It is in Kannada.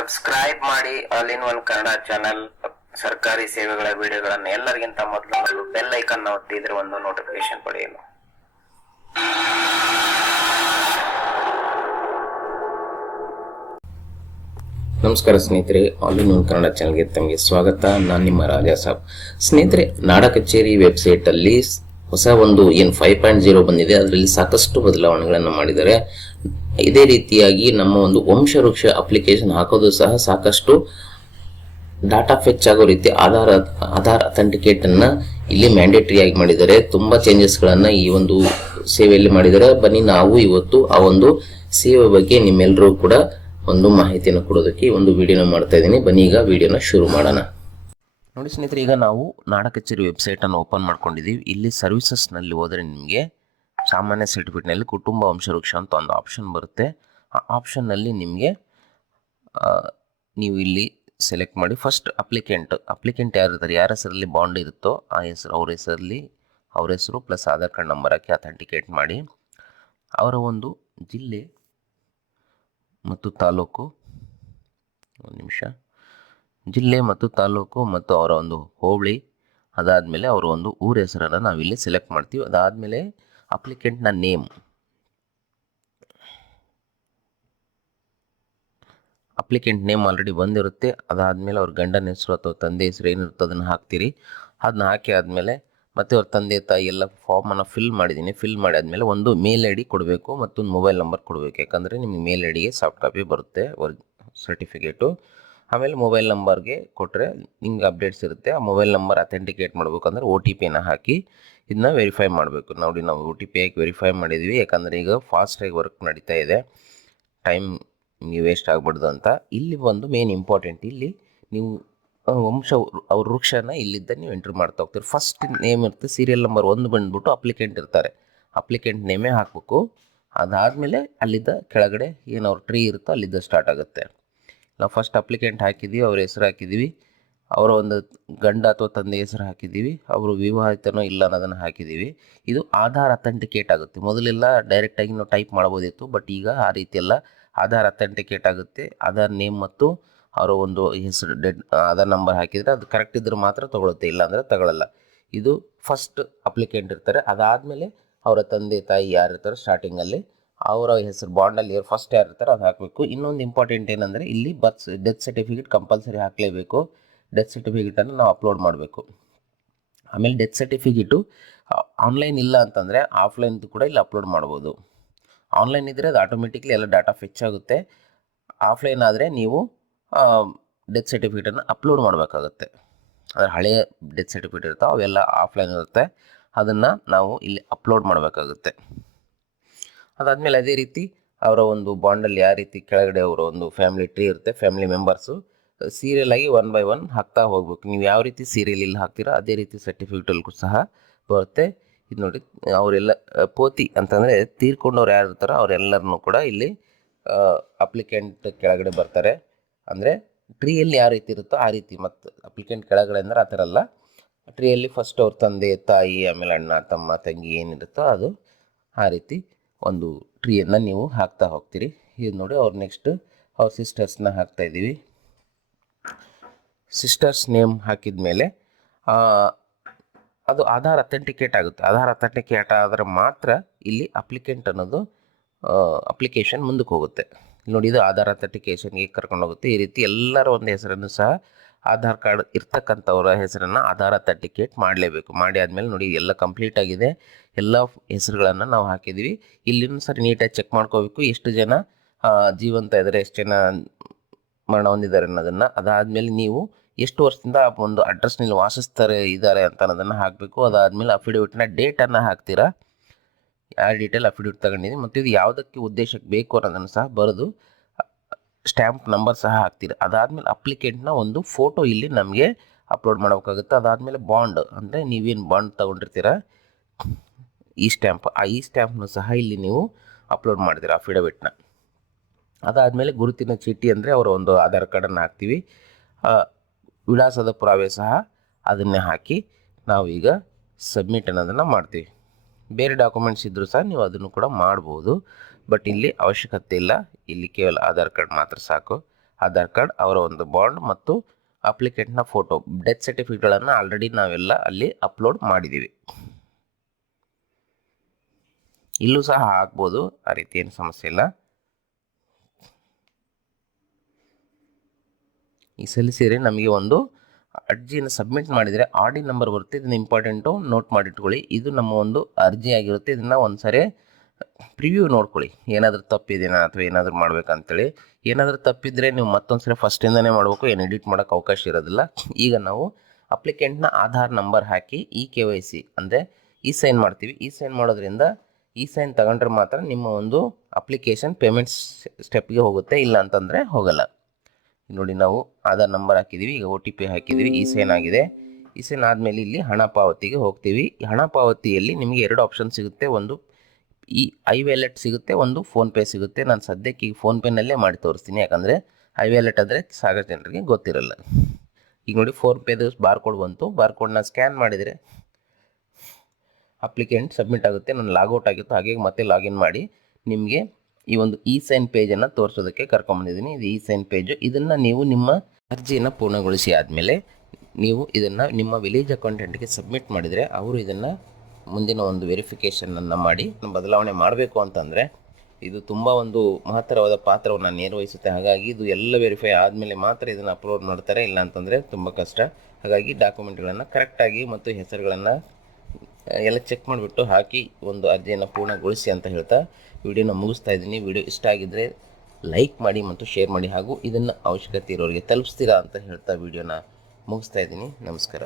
ಸಬ್ಸ್ಕ್ರೈಬ್ ಮಾಡಿ all in one Kannada channel ಸರ್ಕಾರಿ ಸೇವೆಗಳ ವಿಡಿಯೋಗಳನ್ನು ಎಲ್ಲರಿಗಿಂತ ಮೊದಲು ಬೆಲ್ ಐಕನ್ ಒತ್ತಿದ್ರೆ ಒಂದು ನೋಟಿಫಿಕೇಶನ್ ಪಡೆಯಲು. ನಮಸ್ಕಾರ ಸ್ನೇಹಿತರೆ ಆಲ್ ಇನ್ ಒನ್ ಕನ್ನಡ ಚಾನಲ್ಗೆ ತಮಗೆ ಸ್ವಾಗತ. ನಾನು ನಿಮ್ಮ ರಾಜಾ ಸಾಬ್. ಸ್ನೇಹಿತರೆ ನಾಡ ಕಚೇರಿ ವೆಬ್ಸೈಟ್ ಅಲ್ಲಿ ಹೊಸ ಒಂದು ಏನು ಫೈವ್ ಪಾಯಿಂಟ್ ಜೀರೋ ಬಂದಿದೆ, ಅದರಲ್ಲಿ ಸಾಕಷ್ಟು ಬದಲಾವಣೆಗಳನ್ನು ಮಾಡಿದ್ದಾರೆ. ಇದೇ ರೀತಿಯಾಗಿ ನಮ್ಮ ಒಂದು ವಂಶವೃಕ್ಷ ಅಪ್ಲಿಕೇಶನ್ ಹಾಕೋದು ಸಹ ಸಾಕಷ್ಟು ಡಾಟಾ ಫೆಚ್ ಆಗೋ ರೀತಿ ಆಧಾರ್ ಆಧಾರ್ ಅಥೆಂಟಿಕೇಟ್ ಅನ್ನ ಇಲ್ಲಿ ಮ್ಯಾಂಡೇಟರಿ ಆಗಿ ಮಾಡಿದ್ದಾರೆ. ತುಂಬಾ ಚೇಂಜಸ್ ಗಳನ್ನ ಈ ಒಂದು ಸೇವೆಯಲ್ಲಿ ಮಾಡಿದ್ದಾರೆ. ಬನ್ನಿ ನಾವು ಇವತ್ತು ಆ ಒಂದು ಸೇವೆ ಬಗ್ಗೆ ನಿಮ್ಮೆಲ್ಲರೂ ಕೂಡ ಒಂದು ಮಾಹಿತಿಯನ್ನು ಕೊಡೋದಕ್ಕೆ ಒಂದು ವಿಡಿಯೋನ ಮಾಡ್ತಾ ಇದ್ದೀನಿ. ಬನ್ನಿ ಈಗ ವಿಡಿಯೋನ ಶುರು ಮಾಡೋಣ. ನೋಡಿ ಸ್ನೇಹಿತರೆ, ಈಗ ನಾವು ನಾಡ ಕಚೇರಿ ವೆಬ್ಸೈಟನ್ನು ಓಪನ್ ಮಾಡ್ಕೊಂಡಿದ್ದೀವಿ. ಇಲ್ಲಿ ಸರ್ವಿಸಸ್ನಲ್ಲಿ ಹೋದರೆ ನಿಮಗೆ ಸಾಮಾನ್ಯ ಸರ್ಟಿಫಿಕೇಟ್ನಲ್ಲಿ ಕುಟುಂಬ ವಂಶವೃಕ್ಷ ಅಂತ ಒಂದು ಆಪ್ಷನ್ ಬರುತ್ತೆ. ಆ ಆಪ್ಷನ್ನಲ್ಲಿ ನಿಮಗೆ ನೀವು ಇಲ್ಲಿ ಸೆಲೆಕ್ಟ್ ಮಾಡಿ. ಫಸ್ಟ್ ಅಪ್ಲಿಕೆಂಟ್ ಅಪ್ಲಿಕೆಂಟ್ ಯಾರು ಇರ್ತಾರೆ ಯಾರ ಹೆಸರಲ್ಲಿ ಬಾಂಡ್ ಇರುತ್ತೋ ಆ ಹೆಸರು, ಅವ್ರ ಹೆಸರಲ್ಲಿ ಅವ್ರ ಹೆಸರು ಪ್ಲಸ್ ಆಧಾರ್ ಕಾರ್ಡ್ ನಂಬರ್ ಹಾಕಿ ಅಥೆಂಟಿಕೇಟ್ ಮಾಡಿ. ಅವರ ಒಂದು ಜಿಲ್ಲೆ ಮತ್ತು ತಾಲೂಕು, ಒಂದು ನಿಮಿಷ. ಜಿಲ್ಲೆ ಮತ್ತು ತಾಲೂಕು ಮತ್ತು ಅವರ ಒಂದು ಹೋಬಳಿ. ಅದಾದಮೇಲೆ ಅವರ ಒಂದು ಊರ ಹೆಸರನ್ನು ನಾವಿಲ್ಲಿ ಸೆಲೆಕ್ಟ್ ಮಾಡ್ತೀವಿ. ಅದಾದಮೇಲೆ ಅಪ್ಲಿಕೆಂಟ್ನ ನೇಮ್ ಅಪ್ಲಿಕೆಂಟ್ ನೇಮ್ ಆಲ್ರೆಡಿ ಬಂದಿರುತ್ತೆ. ಅದಾದಮೇಲೆ ಅವ್ರ ಗಂಡನ ಹೆಸರು ಅಥವಾ ತಂದೆ ಹೆಸರು ಏನಿರುತ್ತೆ ಅದನ್ನು ಹಾಕ್ತೀರಿ. ಅದನ್ನ ಹಾಕಿ ಆದಮೇಲೆ ಮತ್ತೆ ಅವ್ರ ತಂದೆ, ತಾಯಿ ಎಲ್ಲ ಫಾರ್ಮನ್ನು ಫಿಲ್ ಮಾಡಿದ್ದೀನಿ. ಫಿಲ್ ಮಾಡಿ ಆದಮೇಲೆ ಒಂದು ಮೇಲ್ ಐ ಡಿ ಕೊಡಬೇಕು ಮತ್ತೊಂದು ಮೊಬೈಲ್ ನಂಬರ್ ಕೊಡಬೇಕು. ಯಾಕಂದರೆ ನಿಮಗೆ ಮೇಲ್ ಐ ಡಿಗೆ ಸಾಫ್ಟ್ ಕಾಪಿ ಬರುತ್ತೆ. ಸರ್ಟಿಫಿಕೇಟು ಆಮೇಲೆ ಮೊಬೈಲ್ ನಂಬರ್ಗೆ ಕೊಟ್ಟರೆ ನಿಮ್ಗೆ ಅಪ್ಡೇಟ್ಸ್ ಇರುತ್ತೆ. ಆ ಮೊಬೈಲ್ ನಂಬರ್ ಅಥೆಂಟಿಕೇಟ್ ಮಾಡಬೇಕಂದ್ರೆ ಒ ಟಿ ಪಿನ ಹಾಕಿ ಇದನ್ನ ವೆರಿಫೈ ಮಾಡಬೇಕು. ನೋಡಿ ನಾವು ಓ ಟಿ ಪಿ ಹಾಕಿ ವೆರಿಫೈ ಮಾಡಿದ್ವಿ? ಯಾಕಂದರೆ ಈಗ ಫಾಸ್ಟಾಗಿ ವರ್ಕ್ ನಡೀತಾ ಇದೆ. ಟೈಮ್ ನೀವು ವೇಸ್ಟ್ ಆಗ್ಬಾರ್ದು ಅಂತ. ಇಲ್ಲಿ ಒಂದು ಮೇನ್ ಇಂಪಾರ್ಟೆಂಟ್ ಇಲ್ಲಿ ನೀವು ವಂಶ ಅವ್ರ ವೃಕ್ಷನ ಇಲ್ಲಿದ್ದ ನೀವು ಎಂಟ್ರ್ ಮಾಡ್ತಾ ಹೋಗ್ತೀರಿ. ಫಸ್ಟ್ ನೇಮ್ ಇರುತ್ತೆ ಸೀರಿಯಲ್ ನಂಬರ್ ಒಂದು ಬಂದ್ಬಿಟ್ಟು ಅಪ್ಲಿಕೆಂಟ್ ಇರ್ತಾರೆ. ಅಪ್ಲಿಕೆಂಟ್ ನೇಮೇ ಹಾಕಬೇಕು. ಅದಾದಮೇಲೆ ಅಲ್ಲಿದ್ದ ಕೆಳಗಡೆ ಏನು ಟ್ರೀ ಇರುತ್ತೋ ಅಲ್ಲಿದ್ದ ಸ್ಟಾರ್ಟ್ ಆಗುತ್ತೆ. ನಾವು ಫಸ್ಟ್ ಅಪ್ಲಿಕೆಂಟ್ ಹಾಕಿದ್ದೀವಿ ಅವ್ರ ಹೆಸರು ಹಾಕಿದ್ದೀವಿ ಅವರ ಒಂದು ಗಂಡ ಅಥವಾ ತಂದೆ ಹೆಸರು ಹಾಕಿದ್ದೀವಿ ಅವರು ವಿವಾಹಿತನೋ ಇಲ್ಲ ಅನ್ನೋದನ್ನು ಹಾಕಿದ್ದೀವಿ ಇದು ಆಧಾರ್ ಅಥೆಂಟಿಕೇಟ್ ಆಗುತ್ತೆ. ಮೊದಲೆಲ್ಲ ಡೈರೆಕ್ಟಾಗಿ ನಾವು ಟೈಪ್ ಮಾಡ್ಬೋದಿತ್ತು ಬಟ್ ಈಗ ಆ ರೀತಿ ಎಲ್ಲ ಆಧಾರ್ ಅಥೆಂಟಿಕೇಟ್ ಆಗುತ್ತೆ. ಆಧಾರ್ ನೇಮ್ ಮತ್ತು ಅವರ ಒಂದು ಹೆಸರು, ಡೆಡ್, ಆಧಾರ್ ನಂಬರ್ ಹಾಕಿದರೆ ಅದು ಕರೆಕ್ಟ್ ಇದ್ದರೆ ಮಾತ್ರ ತೊಗೊಳುತ್ತೆ ಇಲ್ಲಾಂದರೆ ತಗೊಳ್ಳಲ್ಲ ಇದು ಫಸ್ಟ್ ಅಪ್ಲಿಕೆಂಟ್ ಇರ್ತಾರೆ. ಅದಾದಮೇಲೆ ಅವರ ತಂದೆ ತಾಯಿ ಯಾರಿರ್ತಾರೋ ಸ್ಟಾರ್ಟಿಂಗಲ್ಲಿ ಅವರ ಹೆಸರು ಬಾಂಡಲ್ಲಿ ಯಾರು ಫಸ್ಟ್ ಯಾರು ಇರ್ತಾರೆ ಅದು ಹಾಕಬೇಕು. ಇನ್ನೊಂದು ಇಂಪಾರ್ಟೆಂಟ್ ಏನಂದರೆ ಇಲ್ಲಿ ಬರ್ತ್ ಡೆತ್ ಸರ್ಟಿಫಿಕೇಟ್ ಕಂಪಲ್ಸರಿ ಹಾಕಲೇಬೇಕು. ಡೆತ್ ಸರ್ಟಿಫಿಕೇಟನ್ನು ನಾವು ಅಪ್ಲೋಡ್ ಮಾಡಬೇಕು. ಆಮೇಲೆ ಡೆತ್ ಸರ್ಟಿಫಿಕೇಟು ಆನ್ಲೈನ್ ಇಲ್ಲ ಅಂತಂದರೆ ಆಫ್ಲೈನ್ದು ಕೂಡ ಇಲ್ಲಿ ಅಪ್ಲೋಡ್ ಮಾಡ್ಬೋದು. ಆನ್ಲೈನ್ ಇದ್ದರೆ ಅದು ಆಟೋಮೆಟಿಕ್ಲಿ ಎಲ್ಲ ಡಾಟಾ ಫೆಚ್ ಆಗುತ್ತೆ. ಆಫ್ಲೈನ್ ಆದರೆ ನೀವು ಡೆತ್ ಸರ್ಟಿಫಿಕೇಟನ್ನು ಅಪ್ಲೋಡ್ ಮಾಡಬೇಕಾಗುತ್ತೆ. ಅಂದರೆ ಹಳೆಯ ಡೆತ್ ಸರ್ಟಿಫಿಕೇಟ್ ಇರ್ತಾವೆ ಅವೆಲ್ಲ ಆಫ್ಲೈನ್ ಇರುತ್ತೆ. ಅದನ್ನು ನಾವು ಇಲ್ಲಿ ಅಪ್ಲೋಡ್ ಮಾಡಬೇಕಾಗುತ್ತೆ. ಅದಾದಮೇಲೆ ಅದೇ ರೀತಿ ಅವರ ಒಂದು ಬಾಂಡಲ್ಲಿ ಯಾವ ರೀತಿ ಕೆಳಗಡೆ ಅವರ ಒಂದು ಫ್ಯಾಮಿಲಿ ಟ್ರೀ ಇರುತ್ತೆ ಫ್ಯಾಮಿಲಿ ಮೆಂಬರ್ಸು ಸೀರಿಯಲ್ ಆಗಿ ಒನ್ ಬೈ ಒನ್ ಹಾಕ್ತಾ ಹೋಗ್ಬೇಕು. ನೀವು ಯಾವ ರೀತಿ ಸೀರಿಯಲ್ ಇಲ್ಲಿ ಹಾಕ್ತೀರೋ ಅದೇ ರೀತಿ ಸರ್ಟಿಫಿಕೇಟಲ್ಗೂ ಸಹ ಬರುತ್ತೆ. ಇದು ನೋಡಿ, ಅವರೆಲ್ಲ ಪೋತಿ ಅಂತಂದರೆ ತೀರ್ಕೊಂಡವ್ರು ಯಾರು ಇರ್ತಾರೋ ಅವರೆಲ್ಲರನ್ನು ಕೂಡ ಇಲ್ಲಿ ಅಪ್ಲಿಕೆಂಟ್ ಕೆಳಗಡೆ ಬರ್ತಾರೆ. ಅಂದರೆ ಟ್ರೀಯಲ್ಲಿ ಯಾವ ರೀತಿ ಇರುತ್ತೋ ಆ ರೀತಿ, ಮತ್ತು ಅಪ್ಲಿಕೆಂಟ್ ಕೆಳಗಡೆ ಅಂದರೆ ಆ ಥರ ಅಲ್ಲ. ಟ್ರೀಯಲ್ಲಿ ಫಸ್ಟ್ ಅವ್ರ ತಂದೆ, ತಾಯಿ, ಆಮೇಲೆ ಅಣ್ಣ, ತಮ್ಮ, ತಂಗಿ ಏನಿರುತ್ತೋ ಅದು ಆ ರೀತಿ ಒಂದು ಟ್ರೀಯನ್ನು ನೀವು ಹಾಕ್ತಾ ಹೋಗ್ತೀರಿ. ಇದು ನೋಡಿ ಅವ್ರು ನೆಕ್ಸ್ಟ್ ಅವ್ರ ಸಿಸ್ಟರ್ಸ್ನ ಹಾಕ್ತಾ ಇದ್ದೀವಿ. ಸಿಸ್ಟರ್ಸ್ ನೇಮ್ ಹಾಕಿದ ಮೇಲೆ ಅದು ಆಧಾರ್ ಅಥೆಂಟಿಕೇಟ್ ಆಗುತ್ತೆ. ಆಧಾರ್ ಅಥೆಂಟಿಕೇಟ್ ಆದರೆ ಮಾತ್ರ ಇಲ್ಲಿ ಅಪ್ಲಿಕೆಂಟ್ ಅನ್ನೋದು ಅಪ್ಲಿಕೇಶನ್ ಮುಂದಕ್ಕೆ ಹೋಗುತ್ತೆ. ನೋಡಿ ಇದು ಆಧಾರ್ ಅಥೆಂಟಿಕೇಷನ್ಗೆ ಕರ್ಕೊಂಡು ಹೋಗುತ್ತೆ. ಈ ರೀತಿ ಎಲ್ಲರ ಒಂದು ಹೆಸರನ್ನು ಸಹ ಆಧಾರ್ ಕಾರ್ಡ್ ಇರ್ತಕ್ಕಂಥವ್ರ ಹೆಸರನ್ನು ಆಧಾರ್ ಅಥೆಂಟಿಕೇಟ್ ಮಾಡಲೇಬೇಕು. ಮಾಡಿ ಆದಮೇಲೆ ನೋಡಿ, ಎಲ್ಲ ಕಂಪ್ಲೀಟ್ ಆಗಿದೆ. ಎಲ್ಲ ಹೆಸರುಗಳನ್ನು ನಾವು ಹಾಕಿದ್ದೀವಿ ಇಲ್ಲಿನೂ ಸರಿ ನೀಟಾಗಿ ಚೆಕ್ ಮಾಡ್ಕೋಬೇಕು. ಎಷ್ಟು ಜನ ಜೀವಂತ ಇದ್ದಾರೆ, ಎಷ್ಟು ಜನ ಮರಣ ಹೊಂದಿದ್ದಾರೆ ಅನ್ನೋದನ್ನು. ಅದಾದಮೇಲೆ ನೀವು ಎಷ್ಟು ವರ್ಷದಿಂದ ಆ ಒಂದು ಅಡ್ರೆಸ್ನಲ್ಲಿ ವಾಸಿಸ್ತಾರೆ, ಇದ್ದಾರೆ ಅಂತ ಅನ್ನೋದನ್ನು ಹಾಕಬೇಕು. ಅದಾದಮೇಲೆ ಅಫಿಡವಿಟ್ನ ಡೇಟನ್ನು ಹಾಕ್ತೀರಾ? ಯಾವ ಡೀಟೇಲ್ ಅಫಿಡವಿಟ್ ತಗೊಂಡಿದ್ದೀನಿ. ಮತ್ತು ಇದು ಯಾವುದಕ್ಕೆ ಉದ್ದೇಶಕ್ಕೆ ಬೇಕು ಅನ್ನೋದನ್ನು ಸಹ ಬರೆದು ಸ್ಟ್ಯಾಂಪ್ ನಂಬರ್ ಸಹ ಹಾಕ್ತೀರಿ. ಅದಾದಮೇಲೆ ಅಪ್ಲಿಕೆಂಟ್ನ ಒಂದು ಫೋಟೋ ಇಲ್ಲಿ ನಮಗೆ ಅಪ್ಲೋಡ್ ಮಾಡಬೇಕಾಗುತ್ತೆ. ಅದಾದಮೇಲೆ ಬಾಂಡ್ ಅಂದರೆ ನೀವೇನು ಬಾಂಡ್ ತೊಗೊಂಡಿರ್ತೀರ? ಈ ಸ್ಟ್ಯಾಂಪ್ ಆ ಈ ಸ್ಟ್ಯಾಂಪ್ನು ಸಹ ಇಲ್ಲಿ ನೀವು ಅಪ್ಲೋಡ್ ಮಾಡ್ತೀರ ಅಫಿಡವಿಟ್ನ ಅದಾದಮೇಲೆ ಗುರುತಿನ ಚೀಟಿ ಅಂದರೆ ಅವರ ಒಂದು ಆಧಾರ್ ಕಾರ್ಡನ್ನು ಹಾಕ್ತೀವಿ. ವಿಳಾಸದ ಪುರಾವೆ ಸಹ ಅದನ್ನೇ ಹಾಕಿ ನಾವು ಈಗ ಸಬ್ಮಿಟ್ ಅನ್ನೋದನ್ನು ಮಾಡ್ತೀವಿ. ಬೇರೆ ಡಾಕ್ಯುಮೆಂಟ್ಸ್ ಇದ್ದರೂ ಸಹ ನೀವು ಅದನ್ನು ಕೂಡ ಮಾಡ್ಬೋದು. ಬಟ್ ಇಲ್ಲಿ ಅವಶ್ಯಕತೆ ಇಲ್ಲ. ಇಲ್ಲಿ ಕೇವಲ ಆಧಾರ್ ಕಾರ್ಡ್ ಮಾತ್ರ ಸಾಕು. ಆಧಾರ್ ಕಾರ್ಡ್ ಅವರ ಒಂದು ಬಾಂಡ್ ಮತ್ತು ಅಪ್ಲಿಕೇಟ್ನ ಫೋಟೋ ಡೆತ್ ಸರ್ಟಿಫಿಕೇಟ್ಗಳನ್ನು ಆಲ್ರೆಡಿ ನಾವೆಲ್ಲ ಅಲ್ಲಿ ಅಪ್ಲೋಡ್ ಮಾಡಿದ್ದೀವಿ ಇಲ್ಲೂ ಸಹ ಹಾಕ್ಬೋದು. ಆ ರೀತಿ ಏನು ಸಮಸ್ಯೆ ಇಲ್ಲ. ಈ ಸಲ್ಲಿಸಿದರೆ ನಮಗೆ ಒಂದು ಅರ್ಜಿಯನ್ನು ಸಬ್ಮಿಟ್ ಮಾಡಿದರೆ ಆಡಿ ನಂಬರ್ ಬರುತ್ತೆ, ಇದನ್ನು ಇಂಪಾರ್ಟೆಂಟು ನೋಟ್ ಮಾಡಿಟ್ಕೊಳ್ಳಿ. ಇದು ನಮ್ಮ ಒಂದು ಅರ್ಜಿ ಆಗಿರುತ್ತೆ, ಇದನ್ನು ಒಂದು ಸರಿ ಪ್ರಿವ್ಯೂ ನೋಡ್ಕೊಳ್ಳಿ. ಏನಾದರೂ ತಪ್ಪಿದೆಯಾ ಅಥವಾ ಏನಾದರೂ ಮಾಡ್ಬೇಕಂತೇಳಿ. ಏನಾದರೂ ತಪ್ಪಿದ್ರೆ ನೀವು ಮತ್ತೊಂದು ಸರಿ ಫಸ್ಟಿಂದನೇ ಮಾಡಬೇಕು, ಏನು ಎಡಿಟ್ ಮಾಡೋಕ್ಕೆ ಅವಕಾಶ ಇರೋದಿಲ್ಲ. ಈಗ ನಾವು ಅಪ್ಲಿಕೆಂಟ್ನ ಆಧಾರ್ ನಂಬರ್ ಹಾಕಿ ಇ ಕೆ ವೈ ಸಿ ಅಂದರೆ ಇ ಸೈನ್ ಮಾಡ್ತೀವಿ. ಇ ಸೈನ್ ಮಾಡೋದ್ರಿಂದ ಇ ಸೈನ್ ತಗೊಂಡ್ರೆ ಮಾತ್ರ ನಿಮ್ಮ ಒಂದು ಅಪ್ಲಿಕೇಶನ್ ಪೇಮೆಂಟ್ಸ್ ಸ್ಟೆಪ್ಗೆ ಹೋಗುತ್ತೆ ಇಲ್ಲ ಅಂತಂದರೆ ಹೋಗಲ್ಲ. ನೋಡಿ ನಾವು ಆಧಾರ್ ನಂಬರ್ ಹಾಕಿದ್ದೀವಿ ಈಗ ಒ ಟಿ ಪಿ ಹಾಕಿದ್ದೀವಿ ಈ ಸೈನ್ ಆಗಿದೆ. ಈ ಸೈನ್ ಆದಮೇಲೆ ಇಲ್ಲಿ ಹಣ ಪಾವತಿಗೆ ಹೋಗ್ತೀವಿ. ಹಣ ಪಾವತಿಯಲ್ಲಿ ನಿಮಗೆ ಎರಡು ಆಪ್ಷನ್ ಸಿಗುತ್ತೆ. ಒಂದು ಈ ಐ ವ್ಯಾಲೆಟ್ ಸಿಗುತ್ತೆ, ಒಂದು ಫೋನ್ಪೇ ಸಿಗುತ್ತೆ. ನಾನು ಸದ್ಯಕ್ಕೆ ಈಗ ಫೋನ್ಪೇನಲ್ಲೇ ಮಾಡಿ ತೋರಿಸ್ತೀನಿ. ಯಾಕಂದರೆ ಐ ವ್ಯಾಲೆಟ್ ಅಂದರೆ ಸಾಗರ ಜನರಿಗೆ ಗೊತ್ತಿರಲ್ಲ. ಈಗ ನೋಡಿ ಫೋನ್ಪೇದು ಬಾರ್ ಕೋಡ್ ಬಂತು. ಬಾರ್ ಕೋಡ್ನ ಸ್ಕ್ಯಾನ್ ಮಾಡಿದರೆ ಅಪ್ಲಿಕೆಂಟ್ ಸಬ್ಮಿಟ್ ಆಗುತ್ತೆ. ನಾನು ಲಾಗೌಟ್ ಆಗಿತ್ತು. ಹಾಗೆ ಮತ್ತೆ ಲಾಗಿನ್ ಮಾಡಿ ನಿಮಗೆ ಈ ಒಂದು ಇ ಸೈನ್ ಪೇಜನ್ನು ತೋರಿಸೋದಕ್ಕೆ ಕರ್ಕೊಂಬಂದಿದ್ದೀನಿ. ಇದು ಇ ಸೈನ್ ಪೇಜು ಇದನ್ನು ನೀವು ನಿಮ್ಮ ಅರ್ಜಿಯನ್ನು ಪೂರ್ಣಗೊಳಿಸಿ ಆದಮೇಲೆ ನೀವು ಇದನ್ನು ನಿಮ್ಮ ವಿಲೇಜ್ ಅಕೌಂಟೆಂಟ್ಗೆ ಸಬ್ಮಿಟ್ ಮಾಡಿದರೆ ಅವರು ಇದನ್ನು ಮುಂದಿನ ಒಂದು ವೆರಿಫಿಕೇಷನನ್ನು ಮಾಡಿ ಬದಲಾವಣೆ ಮಾಡಬೇಕು ಅಂತಂದರೆ ಇದು ತುಂಬ ಒಂದು ಮಹತ್ತರವಾದ ಪಾತ್ರವನ್ನು ನಿರ್ವಹಿಸುತ್ತೆ. ಹಾಗಾಗಿ ಇದು ಎಲ್ಲ ವೆರಿಫೈ ಆದಮೇಲೆ ಮಾತ್ರ ಇದನ್ನು ಅಪ್ಲೋಡ್ ಮಾಡ್ತಾರೆ. ಇಲ್ಲ ಅಂತಂದರೆ ತುಂಬ ಕಷ್ಟ. ಹಾಗಾಗಿ ಡಾಕ್ಯುಮೆಂಟ್ಗಳನ್ನು ಕರೆಕ್ಟಾಗಿ ಮತ್ತು ಹೆಸರುಗಳನ್ನು ಎಲ್ಲ ಚೆಕ್ ಮಾಡಿಬಿಟ್ಟು ಹಾಕಿ ಒಂದು ಅರ್ಜಿಯನ್ನು ಪೂರ್ಣಗೊಳಿಸಿ ಅಂತ ಹೇಳ್ತಾ ವಿಡಿಯೋನ ಮುಗಿಸ್ತಾ ಇದ್ದೀನಿ. ವಿಡಿಯೋ ಇಷ್ಟ ಆಗಿದ್ದರೆ ಲೈಕ್ ಮಾಡಿ ಮತ್ತು ಶೇರ್ ಮಾಡಿ ಹಾಗೂ ಇದನ್ನು ಅವಶ್ಯಕತೆ ಇರೋರಿಗೆ ತಲುಪಿಸ್ತೀರಾ ಅಂತ ಹೇಳ್ತಾ ವಿಡಿಯೋನ ಮುಗಿಸ್ತಾ ಇದ್ದೀನಿ. ನಮಸ್ಕಾರ.